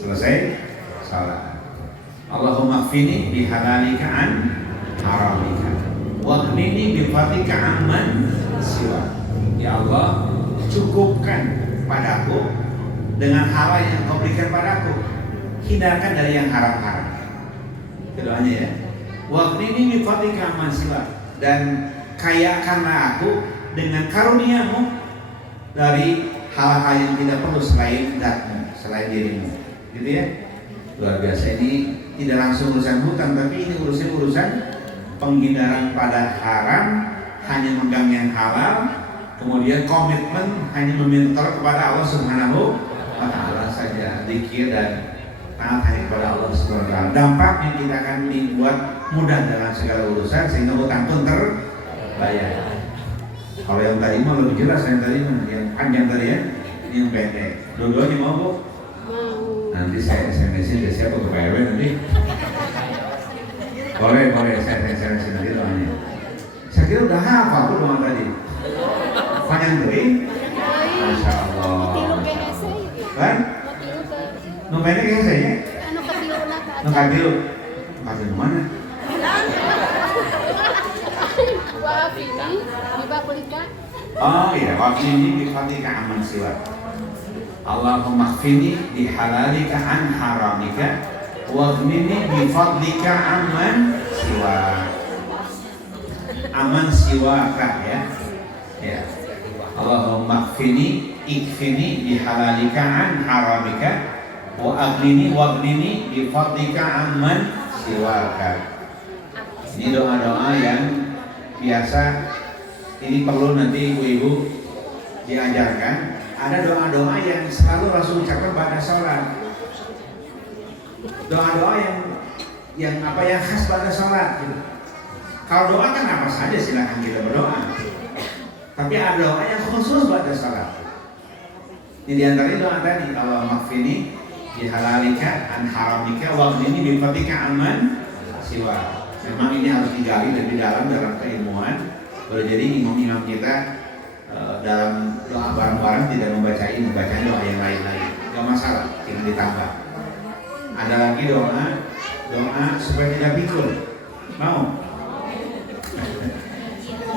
Selesai sholat. Allahumma qfini bihalalika an haramika wa ghnini bifadlika amman siwa. Ya Allah, cukupkan padaku dengan halal yang kau berikan padaku, hindarkan dari yang haram-haram. Keduanya ya, waqnini min fadlika amman siwa, dan kayakanlah aku dengan karuniamu dari hal-hal yang tidak perlu selain zatmu, selain dirimu. Gitu ya. Luar biasa, ini tidak langsung urusan hutang, tapi ini urusan penghindaran pada haram, hanya megang yang halal, kemudian komitmen hanya meminta kepada Allah Subhanahu wa taala saja, zikir dan taat hanya kepada Allah Subhanahu wa taala. Dampaknya kita akan dibuat mudah dalam segala urusan sehingga hutang pun terbayar. Kalau yang tadi mau lebih jelas, yang tadi yang panjang tadi ya, ini yang pendek. Dua-duanya mau Bu? Mau. Nanti saya SMS-in ke siapa, ke Pak RW nanti. Boleh, saya SMS-in nanti doanya. Saya kira udah hafal tuh doa tadi. Panjang teuing. Masya Allah. Kan? Nu pendek ya saya. Nu katilu. Katilu mana? Oh iya, wafini bi fadlika amman siwa. Allahumma khfini bi halalika an haramika waghnini bi fadlika amman siwa. Aman siwaka ya. Ya. Allahumma ikfini bi halalika an haramika wa aghnini bi fadlika amman siwaka. Ini doa-doa yang biasa, ini perlu nanti ibu-ibu diajarkan. Ada doa-doa yang selalu Rasul ucapkan pada sholat. Doa-doa yang khas pada sholat. Gitu. Kalau doa kan apa saja silakan kita berdoa. Tapi ada doa yang khusus pada sholat. Ini diantaranya doa tadi. Allahumma kfini bihalalika an haramika waghnini bi fadlika amman siwa. Memang ini harus digali lebih dalam keilmuan. Boleh jadi imam-imam kita dalam doa bareng-bareng tidak membaca doa yang lain-lain. Gak masalah, tinggal ditambah. Ada lagi doa supaya tidak pikun. Mau?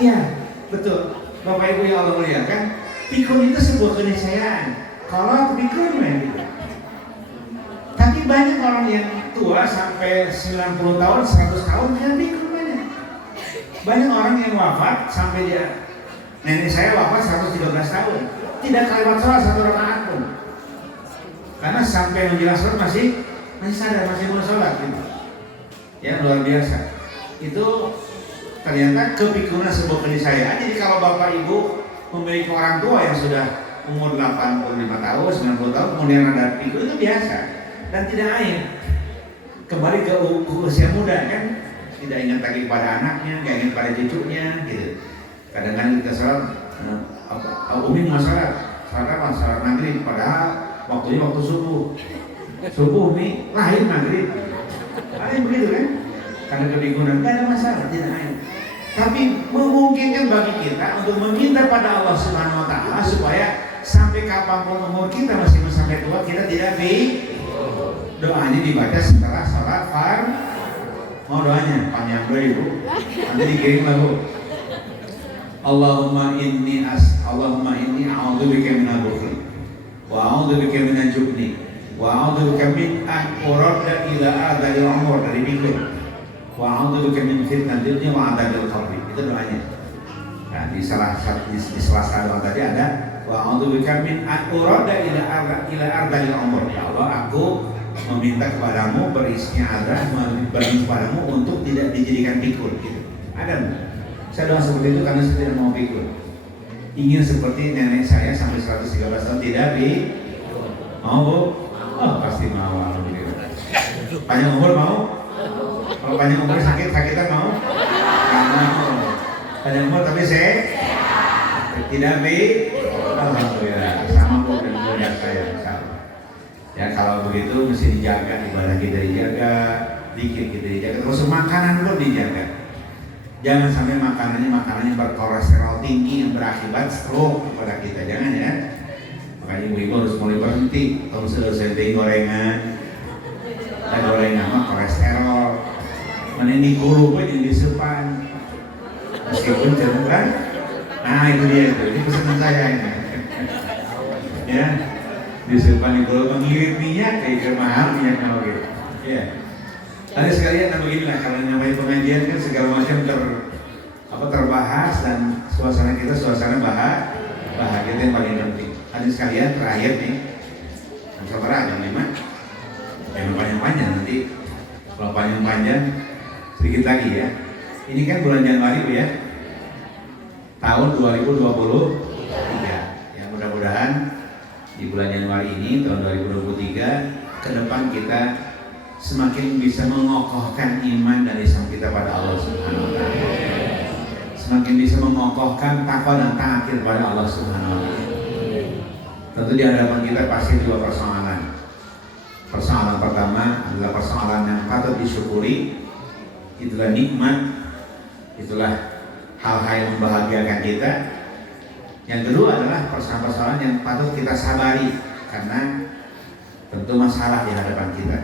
Iya, betul. Bapak Ibu yang Allah muliakan, pikun itu sebuah keniscayaan. Kalau aku pikun gitu. Tapi banyak orang yang tua sampai 90 tahun, 100 tahun dia pikun banyak. Banyak orang yang wafat sampai dia, nenek saya wafat 113 tahun, tidak kelewat sholat 1 rakaat pun. Karena sampai menjelang sholat masih sadar, masih mau sholat gitu. Ya luar biasa. Itu ternyata kepikunan sebuah keniscayaan. Jadi kalau bapak ibu memiliki orang tua yang sudah umur 85 tahun, 90 tahun, kemudian ada pikun, itu biasa dan tidak aib. Kembali ke usia muda kan, tidak ingat lagi pada anaknya, tidak ingat pada cucunya gitu. Kadang-kadang kita sholat, Umi nggak sholat maghrib, padahal waktunya waktu subuh Umi lahir maghrib. Ada yang begitu kan? Karena kebingungan, tidak ada masalah, tidak aib. Tapi memungkinkan bagi kita untuk meminta pada Allah Subhanahu Wa Taala supaya sampai kapanpun umur kita masih sampai tua kita tidak doanya dibaca setelah sholat fard. Mau doanya panjang dulu ibu, nanti dikirim lagu. Allahumma inni a'udzubika minal bukhli wa a'udzubika minal jubni wa a'udzubika min an urada ila adzalil umur, dari pikir. Wa a'udzubika min fitnatil dunya wa adzabil qabr. Itu doanya. Nah, di salah doa tadi ada wa a'udzubika min an urada ila adzalil umur. Ya Allah, aku meminta kepadamu, beristiadah, meminta kepadamu untuk tidak dijadikan pikun gitu. Ada. Saya doa seperti itu karena saya tidak mau pikun. Ingin seperti nenek saya sampai 113 tahun tidak mau bu? Oh pasti mau, alhamdulillah. Panjang umur mau? Kalau panjang umur sakitan mau? Nggak mau. Panjang umur tapi saya tidak alhamdulillah. Sama bu dan mulia saya. Ya kalau begitu mesti dijaga, ibadah kita dijaga, zikir kita dijaga, terus makanan pun dijaga. Jangan sampai makanannya berkolesterol tinggi yang berakibat stroke kepada kita, jangan ya. Makanya ibu-ibu harus mulai berhenti kalau selesai gorengan. Dan gorengan mah kolesterol. Mana ini guru pun yang disepan. Meskipun jenuh kan. Nah itu dia itu, ini pesanan saya ini. Ya. Disimpan di gula mengirit minyak, kayak mahal minyak kalau gitu. Ya. Tadi sekalian beginilah, kalau namanya pengajian kan segala macam terbahas dan suasana kita bahagia, itu yang paling penting. Tadi sekalian terakhir nih, saudara jam 5, jangan panjang-panjang nanti. Kalau panjang-panjang sedikit lagi ya. Ini kan bulan Januari ya, tahun 2023. Ya mudah-mudahan di bulan Januari ini tahun 2023 ke depan kita semakin bisa mengokohkan iman dan Islam kita pada Allah Subhanahu wa taala. Semakin bisa mengokohkan takwa dan taat kepada Allah Subhanahu wa taala. Tentu di hadapan kita pasti dua persoalan. Persoalan pertama adalah persoalan yang patut disyukuri. Itulah nikmat, itulah hal-hal yang membahagiakan kita. Yang kedua adalah persoalan-persoalan yang patut kita sabari, karena tentu masalah di hadapan kita.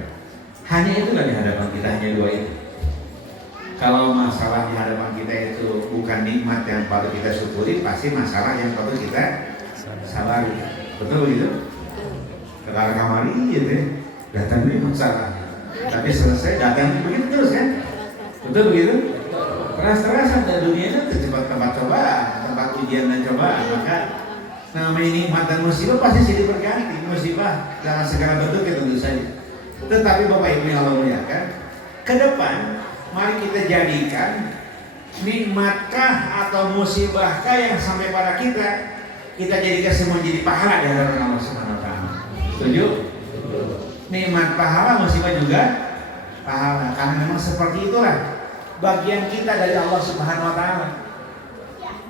Hanya itulah di hadapan kita, hanya dua itu. Kalau masalah di hadapan kita itu bukan nikmat yang patut kita syukuri, pasti masalah yang patut kita sabari. Betul begitu? Kalau kamari gitu ya, datang ini masalah, tapi selesai datang begitu terus kan? Betul begitu? Terasa dan dunia itu tempat cobaan, tempat ujian dan cobaan. Maka namanya nikmat dan musibah pasti silih berganti. Musibah dalam segala bentuk ya tentu saja. Tetapi Bapak Ibu yang Allah muliakan, ke depan mari kita jadikan nikmatkah atau musibahkah yang sampai pada kita jadikan semua jadi pahala di hadapan Allah Subhanahu wa taala. Setuju? Nikmat pahala, musibah juga pahala. Karena memang seperti itulah bagian kita dari Allah Subhanahu wa taala.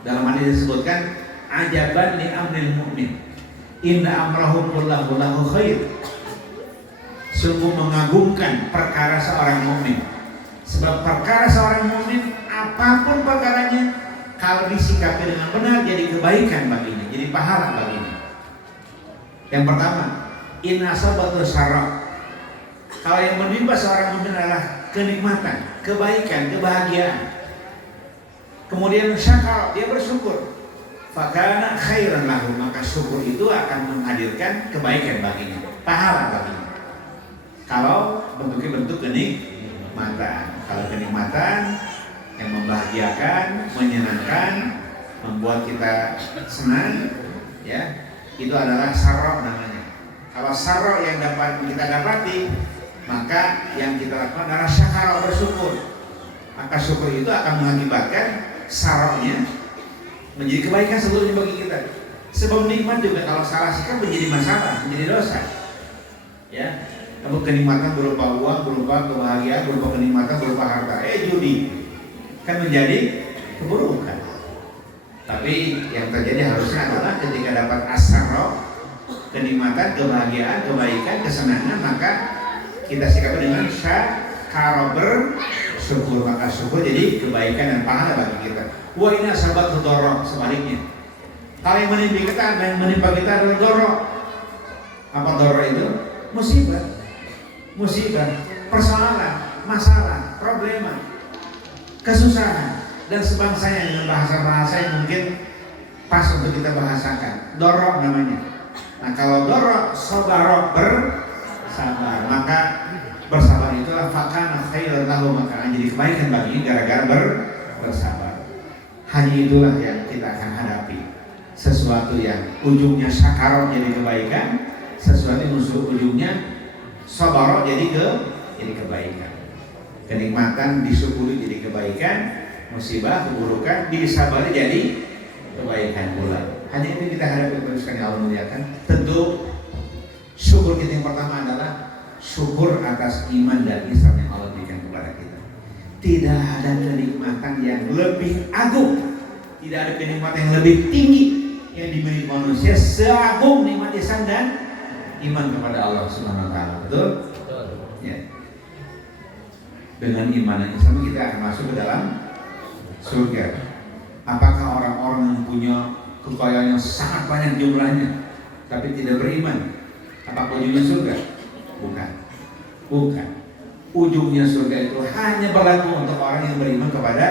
Dalam hadis disebutkan ajaban li amril mu'min inna amrahu kullahu lahu khair. Sungguh mengagumkan perkara seorang mukmin. Sebab perkara seorang mukmin apapun perkaranya, kalau disikapi dengan benar jadi kebaikan baginya, jadi pahala baginya. Yang pertama, inna asabatu syarra. Kalau yang menimpa seorang mukmin adalah kenikmatan, kebaikan, kebahagiaan. Kemudian syakar, dia bersyukur. Fakana khairan lahu, maka syukur itu akan menghadirkan kebaikan baginya, pahala baginya. Kalau bentuknya bentuk kenikmatan, kalau kenikmatan yang membahagiakan, menyenangkan, membuat kita senang, ya, itu adalah sarok namanya. Kalau sarok yang dapat kita dapati, maka yang kita lakukan adalah syakar, bersyukur. Maka syukur itu akan mengakibatkan saroknya menjadi kebaikan seluruhnya bagi kita. Sebab nikmat juga kalau salah sikap menjadi masalah, menjadi dosa. Ya. Kamu kenikmatan berupa uang, berupa kebahagiaan, berupa kenikmatan, berupa harta. Judi kan menjadi keburukan. Tapi yang terjadi harusnya adalah ketika dapat asaro, kenikmatan, kebahagiaan, kebaikan, kesenangan, maka kita sikapi dengan syakar, bersyukur. Maka syukur jadi kebaikan dan pahala bagi kita. Wah, ini sahabat dorok, sebaliknya. Kalau yang menimpa kita adalah dorok. Apa dorok itu? Musibah, persoalan, masalah, problema, kesusahan, dan sebangsanya dengan bahasa-bahasa yang mungkin pas untuk kita bahasakan. Dorok namanya. Nah, kalau dorok, sobarok, bersabar, maka bersabar itulah fakana khairan lahu, maka jadi kebaikan baginya gara-gara bersabar. Hanya itulah yang kita akan hadapi. Sesuatu yang ujungnya syakar jadi kebaikan, sesuatu yang ujungnya sabar jadi kebaikan. Kenikmatan disyukuri jadi kebaikan, musibah, keburukan disabari jadi kebaikan pula. Hanya itu kita hadapi terus, kan Allah muliakan. Tentu syukur kita yang pertama adalah syukur atas iman dan Islam yang Allah berikan kepada kita. Tidak ada kenikmatan yang lebih agung, tidak ada kenikmatan yang lebih tinggi yang dimiliki manusia seagung nikmat Islam dan iman kepada Allah Subhanahu wa taala. Betul? Ya. Dengan iman dan Islam kita akan masuk ke dalam surga. Apakah orang-orang yang punya kekayaan yang sangat banyak jumlahnya tapi tidak beriman, apakah ujungnya surga? Bukan. Ujungnya surga itu hanya berlaku untuk orang yang beriman kepada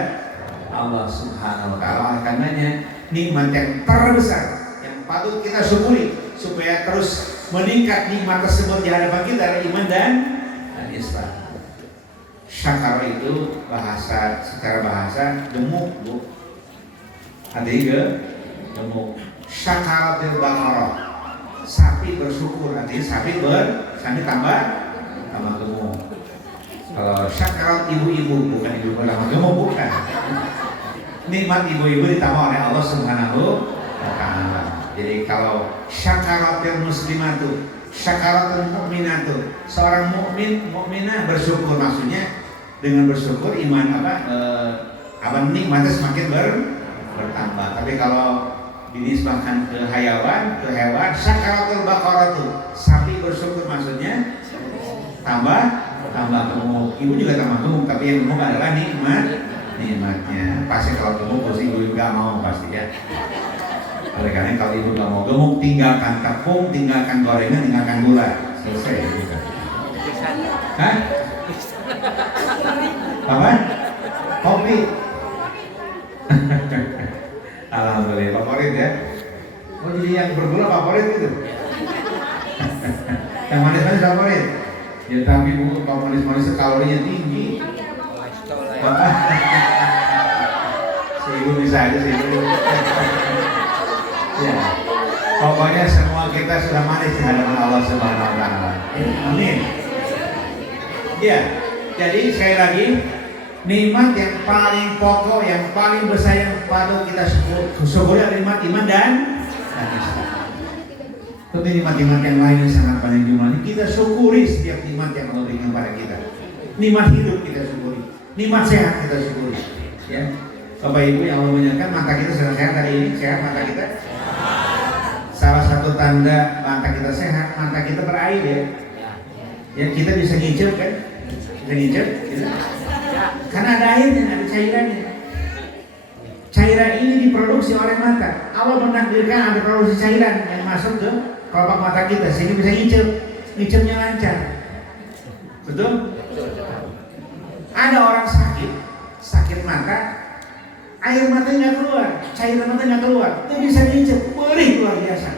Allah Subhanahu wa taala. Karenanya nikmat yang terbesar yang patut kita syukuri supaya terus meningkat nikmat tersebut di hadapan kita adalah iman dan Islam. Syakar itu secara bahasa gemuk, Bu. Artinya gemuk. Syakaratul baqarah, sapi bersyukur, artinya sapi tambah gemuk. Kalau syakarat ibu-ibu, bukan ibu tambah gemuk, bukan. Nikmat ibu-ibu ditambah oleh Allah Subhanahu wa taala. Jadi kalau syakaratul muslimatu, syakaratul mu'minatu, seorang mukminah bersyukur, maksudnya dengan bersyukur iman nikmatnya semakin bertambah. Tapi kalau dinisbahkan ke hewan, syakaratul baqaratu, sapi bersyukur, maksudnya tambah gemuk. Ibu juga tambah gemuk, tapi yang gemuk adalah nikmat nikmatnya. Pasti kalau gemuk pasti ibu nggak mau pasti ya. Oleh karena kalau ibu nggak mau gemuk, tinggalkan tepung, tinggalkan gorengan, tinggalkan gula, selesai. Gitu. Hah? Apa? Kopi. Alhamdulillah favorit ya. Oh jadi yang bergula favorit itu. Yang manis-manis favorit. Ya tapi bu, kalau manis-manis kalorinya tinggi. Si ibu bisa aja sih ibu. Ya, pokoknya semua kita sudah manis di hadapan Allah Subhanahu Wa Taala. Amin. Ya, jadi sekali lagi nikmat yang paling pokok, yang paling besar yang patut kita syukuri adalah nikmat iman dan Islam. Tapi nikmat-nikmat yang lain yang sangat banyak jumlahnya, kita syukuri setiap nikmat yang Allah berikan pada kita. Nikmat hidup kita syukuri, nikmat sehat kita syukuri. Ya, Bapak Ibu yang Allah muliakan, mata kita sedang sehat hari ini, sehat mata kita. Salah satu tanda mata kita sehat, mata kita berair ya. Ya kita bisa ngicip kan, bisa ngicip, gitu. Karena ada airnya, ada cairannya. Cairan ini diproduksi oleh mata. Allah menakdirkan ada produksi cairan yang masuk ke kelopak mata kita sehingga bisa ngicip, ngicipnya lancar. Betul? Ada orang sakit mata, air mata nggak keluar, cairan mata nggak keluar, dia bisa ngicip, perih luar biasa.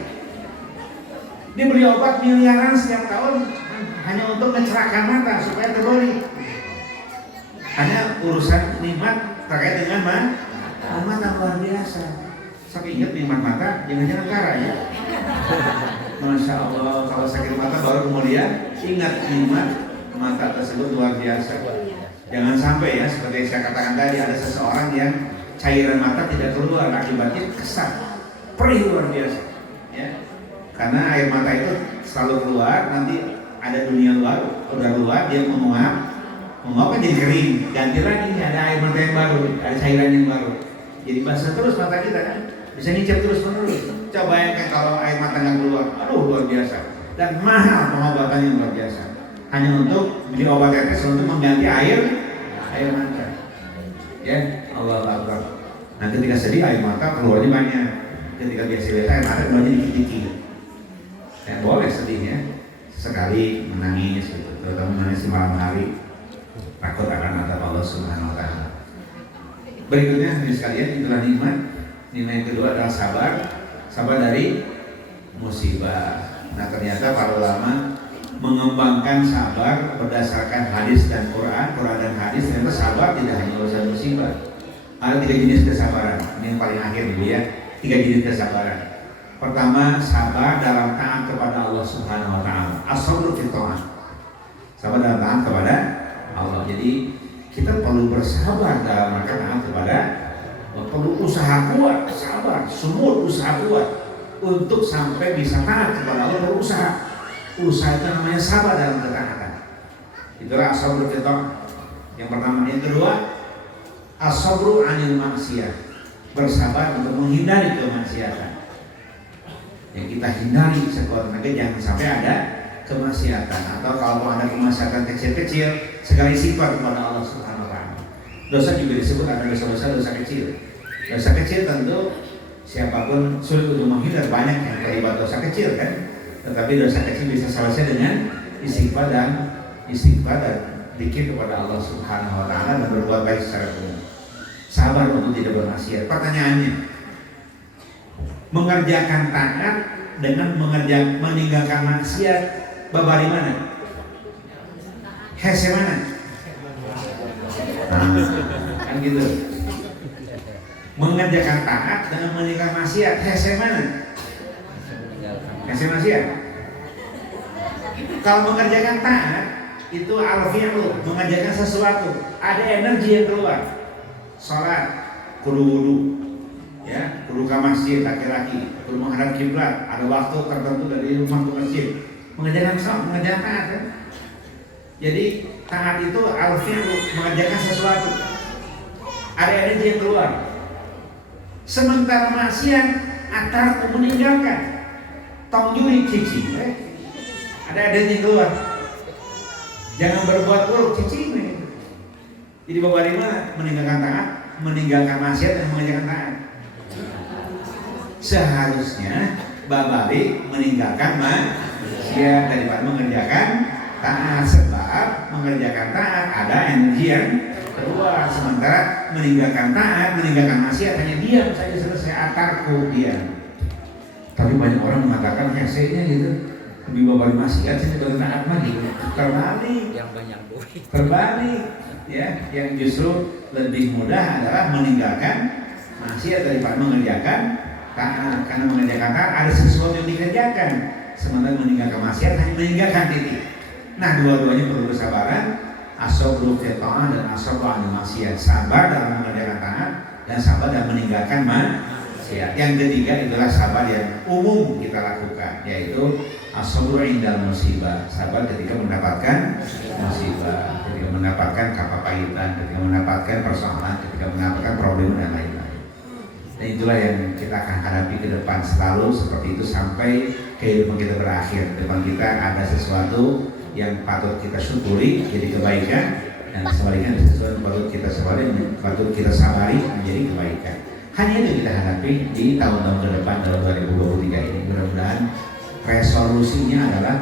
Dia beli obat miliaran setiap tahun hanya untuk mencerahkan mata supaya terbeli. Hanya urusan nikmat terkait dengan mata luar biasa. Sampai ingat nikmat mata jangan-jangan kara ya. Masya Allah, kalau sakit mata baru kemudian ingat nikmat mata tersebut luar biasa. Jangan sampai ya seperti saya katakan tadi, ada seseorang yang cairan mata tidak keluar, akibatnya kesat, perih luar biasa. Ya, karena air mata itu selalu keluar, nanti ada dunia luar, udah keluar dia menguap kan jadi kering, ganti lagi ada air mata yang baru, ada cairan yang baru. Jadi basah terus mata kita kan, bisa ngicip terus menerus. Coba bayangkan kalau air mata nggak keluar, aduh luar biasa. Dan mahal pengobatannya luar biasa. Hanya untuk beli obat tetes untuk mengganti air mata. Ya, Allah Akbar. Nah ketika sedih air mata keluarnya banyak. Ketika biasa air mata keluarnya dikit-dikit. Dan boleh sedihnya sekali menangis gitu, terutama menangis di malam hari. Takut akan adab Allah Subhanahu Wa Taala. Berikutnya hadirin sekalian, itulah nikmat. Nikmat yang kedua adalah sabar dari musibah. Nah ternyata para ulama mengembangkan sabar berdasarkan hadis dan Quran dan hadis. Ternyata sabar tidak hanya urusan musibah. Ada 3 jenis kesabaran. Ini yang paling akhir dulu ya. 3 jenis kesabaran. Pertama, sabar dalam taat kepada Allah Subhanahu Wa Taala. As-sabru fi ta'ah. Sabar dalam taat kepada Allah. Jadi kita perlu bersabar dalam rangka taat kepada Allah. Perlu usaha kuat, sabar, semua usaha kuat untuk sampai bisa taat kepada Allah. Berusaha. Usaha itu namanya sabar dalam ketaatan. Itulah as-sabru fi ta'ah. Yang pertama. Yang kedua, as-sabru 'anil maksiat. Bersabar untuk menghindari kemaksiatan. Yang kita hindari sekuat tenaga jangan sampai ada kemaksiatan, atau kalau ada kemaksiatan kecil-kecil sekali sifat kepada Allah Subhanahu Wa Taala. Dosa juga disebut ada dosa kecil. Dosa kecil tentu siapapun sulit untuk menghindar, banyak yang terlibat dosa kecil kan. Tetapi dosa kecil bisa selesai dengan istighfar dan zikir kepada Allah Subhanahu Wa Taala dan berbuat baik secara umum. Sabar untuk tidak bermaksiat. Pertanyaannya, mengerjakan taat dengan meninggalkan maksiat, babari mana? Hese mana? Kan gitu. Mengerjakan taat dengan meninggalkan maksiat, hese mana? Hese maksiat. Kalau mengerjakan taat itu al-fi'lu, mengerjakan sesuatu, ada energi yang keluar. Salat, kudu wudu, ya, kudu ke masjid laki-laki, kudu menghadap kiblat, ada waktu tertentu dari rumah ke masjid. Mengerjakan taat kan? Jadi taat itu al-fi'lu, mengerjakan sesuatu, ada energi yang keluar. Sementara maksiat atar meninggalkan, tong juri cici, ada energi yang keluar. Jangan berbuat buruk, cici. Jadi babari mana? Meninggalkan taat, meninggalkan maksiat dan mengerjakan taat. Seharusnya babari meninggalkan maksiat daripada mengerjakan taat, sebab mengerjakan taat ada energi yang keluar, sementara meninggalkan taat, meninggalkan maksiat hanya diam saja selesai, atarku diam. Tapi banyak orang mengatakan hesenya gitu, lebih babari maksiat sih dari taat mah gitu. Terbalik, yang banyak duit. terbalik, ya, yang justru lebih mudah adalah meninggalkan maksiat daripada mengerjakan taat. Karena mengerjakan taat ada sesuatu yang dikerjakan, sementara meninggalkan maksiat hanya meninggalkan titik. Nah, dua-duanya perlu kesabaran, as-sabru fi ta'ah dan as-sabru 'anil maksiat. Sabar dalam mengerjakan taat dan sabar dalam meninggalkan maksiat. Yang ketiga adalah sabar yang umum kita lakukan, yaitu as-sabru 'indal musibah. Sabar ketika mendapatkan musibah, ketika mendapatkan kepahitan, ketika mendapatkan persoalan, ketika mendapatkan problem dan lain-lain. Dan itulah yang kita akan hadapi ke depan selalu seperti itu sampai kehidupan kita berakhir. Di depan kita ada sesuatu yang patut kita syukuri jadi kebaikan, dan sebaliknya ada sesuatu yang patut kita sabari menjadi kebaikan. Hanya itu kita hadapi di tahun-tahun ke depan dalam 2023 ini. Mudah-mudahan resolusinya adalah,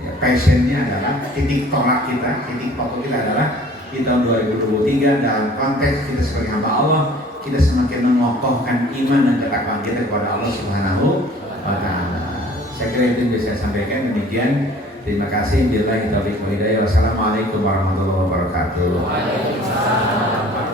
ya, passionnya adalah, titik tolak kita, titik pokok kita adalah di tahun 2023 dalam konteks kita sebagai hamba Allah, kita semakin mengokohkan iman dan ketakwaan kita kepada Allah Subhanahu wa Ta'ala. Saya kira itu yang bisa saya sampaikan. Demikian, terima kasih. Billahi taufiq wal hidayah. Wassalamualaikum warahmatullahi wabarakatuh. Waalaikumsalam.